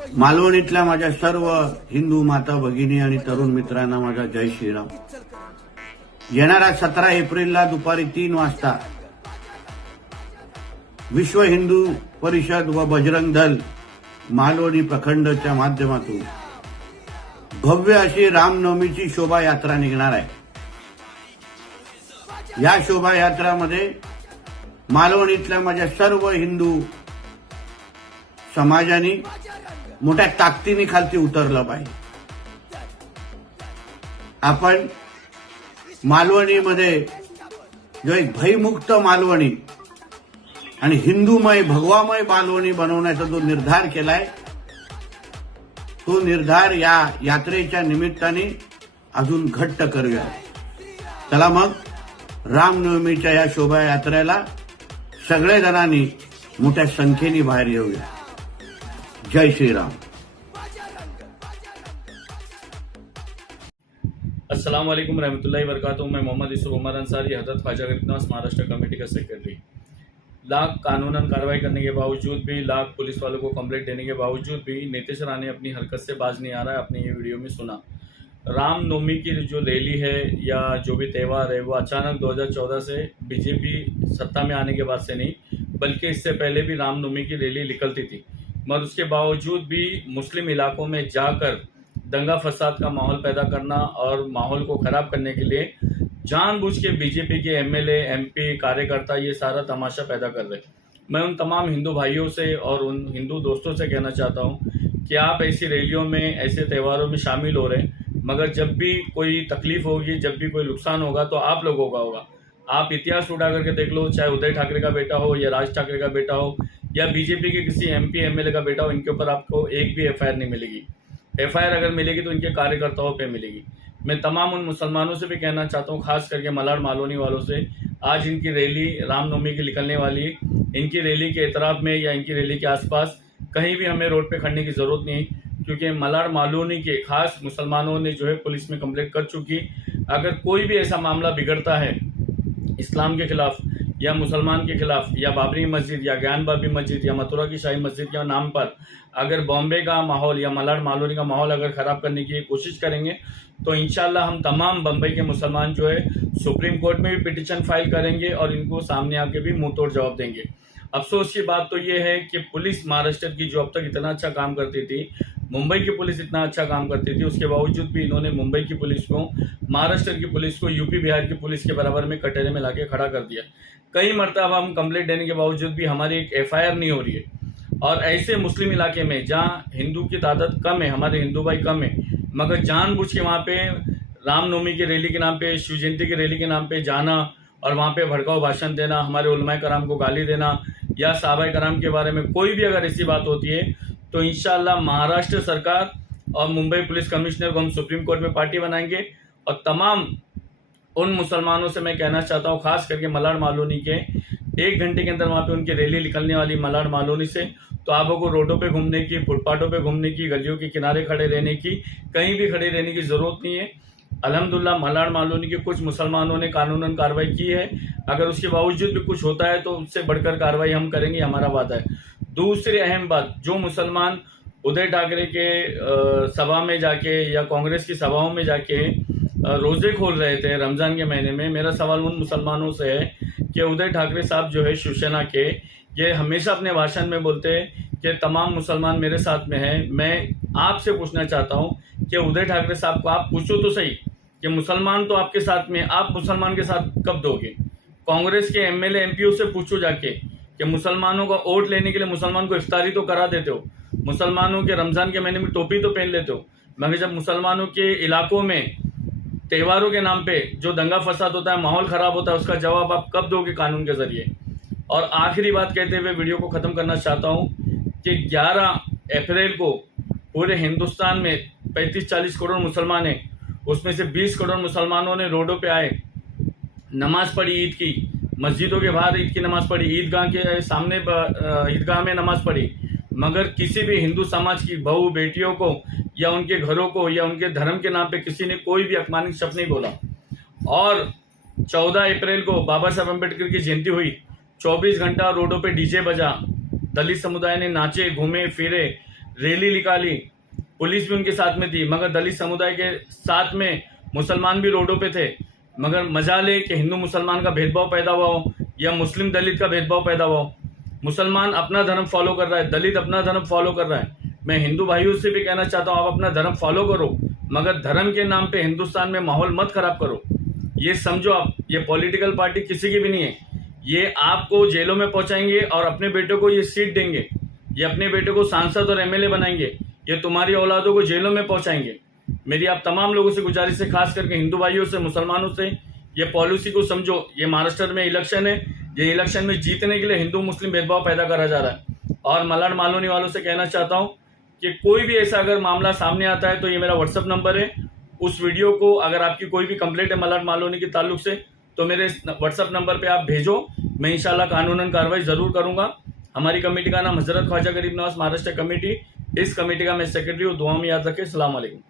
मालवणीतल्या माझ्या सर्व हिंदू माता भगिनी आणि तरुण मित्रांना माझा जय श्रीराम. येणाऱ्या 17 एप्रिलला दुपारी 3 वाजता विश्व हिंदू परिषद व बजरंग दल मालवणी प्रखंडच्या माध्यमातून भव्य अशी रामनवमीची शोभायात्रा निघणार आहे. या शोभायात्रामध्ये मालवणीतल्या माझ्या सर्व हिंदू समाजाने मोठ्या ताकदीने खालती उतरलं पाहिजे. आपण मालवणीमध्ये जो एक भयमुक्त मालवणी आणि हिंदूमय भगवामय मालवणी बनवण्याचा जो निर्धार केलाय, तो निर्धार या यात्रेच्या निमित्ताने अजून घट्ट करूया. चला मग रामनवमीच्या या शोभायात्रेला सगळे जणांनी मोठ्या संख्येने बाहेर येऊया. जय श्री राम. अस्सलाम वालेकुम रहमतुल्लाहि वबरकातुहू. मैं मोहम्मद यूसुफ उमर अंसारी, हजरत ख्वाजा गरीबनवाज महाराष्ट्र कमेटी का सेक्रेटरी. लाख कानूनन कार्रवाई करने के बावजूद भी, लाख पुलिस वालों को कंप्लेंट देने के बावजूद भी नीतीश राणे अपनी हरकत से बाज नहीं आ रहा है. आपने ये वीडियो में सुना, रामनवमी की जो रैली है या जो भी त्यौहार है वो अचानक 2014 से बीजेपी सत्ता में आने के बाद से नहीं, बल्कि इससे पहले भी रामनवमी की रैली निकलती थी. मगर उसके बावजूद भी मुस्लिम इलाकों में जाकर दंगा फसाद का माहौल पैदा करना और माहौल को खराब करने के लिए जानबूझ के बीजेपी के एमएलए, एमपी, कार्यकर्ता ये सारा तमाशा पैदा कर रहे. मैं उन तमाम हिंदू भाइयों से और उन हिंदू दोस्तों से कहना चाहता हूँ कि आप ऐसी रैलियों में, ऐसे त्योहारों में शामिल हो रहे हैं, मगर जब भी कोई तकलीफ होगी, जब भी कोई नुकसान होगा तो आप लोगों का होगा. आप इतिहास उठा करके देख लो, चाहे उदय ठाकरे का बेटा हो या राज ठाकरे का बेटा हो या बीजेपी के किसी एमपी, एमएलए का बेटा हो, इनके ऊपर आपको एक भी एफआईआर नहीं मिलेगी. एफआईआर अगर मिलेगी तो इनके कार्यकर्ताओं पे मिलेगी. मैं तमाम उन मुसलमानों से भी कहना चाहता हूँ, खास करके मलाड मालोनी वालों से, आज इनकी रैली रामनवमी की निकलने वाली, इनकी रैली के एतराब में या इनकी रैली के आसपास कहीं भी हमें रोड पे खड़ने की जरूरत नहीं, क्योंकि मलाड मालोनी के खास मुसलमानों ने जो है पुलिस में कंप्लेंट कर चुकी. अगर कोई भी ऐसा मामला बिगड़ता है इस्लाम के खिलाफ या मुसलमान के खिलाफ या बाबरी मस्जिद या ज्ञान बाबी मस्जिद या मथुरा की शाही मस्जिद के नाम पर अगर बॉम्बे का माहौल या मलाड मालोनी का माहौल अगर खराब करने की कोशिश करेंगे तो इंशाल्लाह हम तमाम बम्बई के मुसलमान जो है सुप्रीम कोर्ट में भी पिटीशन फाइल करेंगे और इनको सामने आके भी मुंह तोड़ जवाब देंगे. अफसोस की बात तो ये है कि पुलिस महाराष्ट्र की जो अब तक इतना अच्छा काम करती थी, मुंबई की पुलिस इतना अच्छा काम करती थी, उसके बावजूद भी इन्होंने मुंबई की पुलिस को, महाराष्ट्र की पुलिस को यूपी बिहार की पुलिस के बराबर में कटहरे में लाके खड़ा कर दिया. कई मरतबा हम कंप्लेंट देने के बावजूद भी हमारी एक एफआईआर नहीं हो रही है. और ऐसे मुस्लिम इलाके में जहाँ हिंदू की तादाद कम है, हमारे हिंदू भाई कम है, मगर जानबूझ के वहाँ पे रामनवमी की रैली के नाम पे, शिव जयंती की रैली के नाम पे जाना और वहाँ पे भड़काऊ भाषण देना, हमारे उलमाए कराम को गाली देना या साहबाए कराम के बारे में कोई भी अगर ऐसी बात होती है तो इंशाल्लाह महाराष्ट्र सरकार और मुंबई पुलिस कमिश्नर को हम सुप्रीम कोर्ट में पार्टी बनाएंगे. और तमाम उन मुसलमानों से मैं कहना चाहता हूँ, खास करके मलाड मालोनी के 1 घंटे के अंदर वहाँ पे उनकी रैली निकलने वाली मलाड मालोनी से, तो आप लोगों को रोडों पे घूमने की, फुटपाथों पे घूमने की, गलियों के किनारे खड़े रहने की, कहीं भी खड़े रहने की जरूरत नहीं है. अल्हम्दुलिल्लाह मलाड मालोनी के कुछ मुसलमानों ने कानूनन कार्रवाई की है. अगर उसके बावजूद भी कुछ होता है तो उससे बढ़कर कार्रवाई हम करेंगे, हमारा वादा है. दूसरी अहम बात, जो मुसलमान उदय ठाकरे के सभा में जाके या कांग्रेस की सभाओं में जाके रोजे खोल रहे थे रमजान के महीने में, मेरा सवाल उन मुसलमानों से है कि उदय ठाकरे साहब जो है शिवसेना के, ये हमेशा अपने भाषण में बोलते हैं कि तमाम मुसलमान मेरे साथ में हैं. मैं आपसे पूछना चाहता हूं कि उदय ठाकरे साहब को आप पूछो तो सही कि मुसलमान तो आपके साथ में, आप मुसलमान के साथ कब दोगे? कांग्रेस के एमएलए, एमपीओ से पूछो जाके कि मुसलमानों का वोट लेने के लिए मुसलमान को इफ्तारी तो करा देते हो, मुसलमानों के रमजान के महीने में टोपी तो पहन लेते हो, मगर जब मुसलमानों के इलाकों में त्योहारों के नाम पे जो दंगा फसाद होता है, माहौल खराब होता है, उसका जवाब आप कब दोगे कानून के जरिए? और आखिरी बात कहते हुए वीडियो को खत्म करना चाहता हूं कि 11 अप्रैल को पूरे हिंदुस्तान में 35-40 करोड़ मुसलमान हैं, उसमें से 20 करोड़ मुसलमानों ने रोडों पे आए, नमाज पढ़ी ईद की, मस्जिदों के बाहर ईद की नमाज पढ़ी, ईदगाह के सामने ईदगाह में नमाज पढ़ी, मगर किसी भी हिंदू समाज की बहू बेटियों को या उनके घरों को या उनके धर्म के नाम पे किसी ने कोई भी अपमानित शब्द नहीं बोला. और 14 अप्रैल को बाबा साहब अम्बेडकर की जयंती हुई, 24 घंटा रोडों पे डीजे बजा, दलित समुदाय ने नाचे, घूमे फिरे, रैली निकाली, पुलिस भी उनके साथ में थी, मगर दलित समुदाय के साथ में मुसलमान भी रोडों पे थे। मगर मजाल है कि हिंदू मुसलमान का भेदभाव पैदा हुआ हो या मुस्लिम दलित का भेदभाव पैदा हुआ हो। मुसलमान अपना धर्म फॉलो कर रहा है, दलित अपना धर्म फॉलो कर रहा है। मैं हिंदू भाइयों से भी कहना चाहता हूँ, आप अपना धर्म फॉलो करो, मगर धर्म के नाम पे हिंदुस्तान में माहौल मत खराब करो। ये समझो आप, ये पॉलिटिकल पार्टी किसी की भी नहीं है। ये आपको जेलों में पहुंचाएंगे और अपने बेटों को ये सीट देंगे, ये अपने बेटों को सांसद और एमएलए बनाएंगे, ये तुम्हारी औलादों को जेलों में पहुंचाएंगे। मेरी आप तमाम लोगों से गुजारिश है, खास करके हिंदू भाइयों से, मुसलमानों से, ये पॉलिसी को समझो। ये महाराष्ट्र में इलेक्शन है, ये इलेक्शन में जीतने के लिए हिंदू मुस्लिम भेदभाव पैदा करा जा रहा है। और मलाड मालोनी वालों से कहना चाहता हूं कि कोई भी ऐसा अगर मामला सामने आता है तो ये मेरा व्हाट्सएप नंबर है। उस वीडियो को अगर आपकी कोई भी कंप्लेंट है मलाड मालोनी के ताल्लुक से तो मेरे व्हाट्सएप नंबर पे आप भेजो, मैं इंशाल्लाह कानूनन कार्रवाई जरूर करूंगा। हमारी कमेटी का नाम हजरत ख्वाजा गरीब नवाज महाराष्ट्र कमेटी, इस कमेटी का मैं सेक्रेटरी हूँ। दुआ में याद रखें। अस्सलाम वालेकुम।